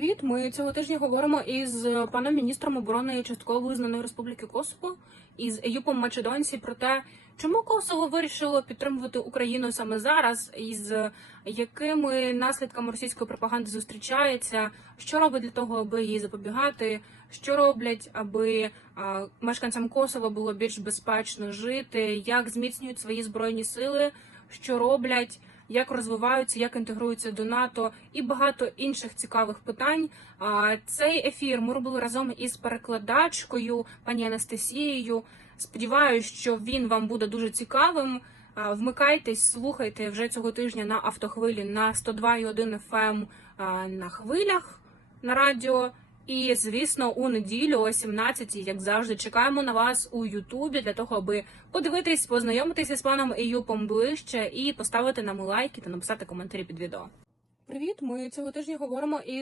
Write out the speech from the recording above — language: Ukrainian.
Привіт! Ми цього тижня говоримо із паном міністром оборони частково визнаної Республіки Косово із Еюпом Македонці про те, чому Косово вирішило підтримувати Україну саме зараз, і з якими наслідками російської пропаганди зустрічається, що робить для того, аби її запобігати, що роблять, аби мешканцям Косова було більш безпечно жити, як зміцнюють свої збройні сили, що роблять як розвиваються, як інтегруються до НАТО і багато інших цікавих питань. Цей ефір ми робили разом із перекладачкою пані Анастасією. Сподіваюсь, що він вам буде дуже цікавим. Вмикайтесь, слухайте вже цього тижня на автохвилі на 102,1 FM а, на хвилях на радіо. І, звісно, у неділю о 17-й, як завжди, чекаємо на вас у Ютубі для того, аби подивитись, познайомитися з паном Іюпом ближче і поставити нам лайки та написати коментарі під відео. Привіт! Ми цього тижня говоримо із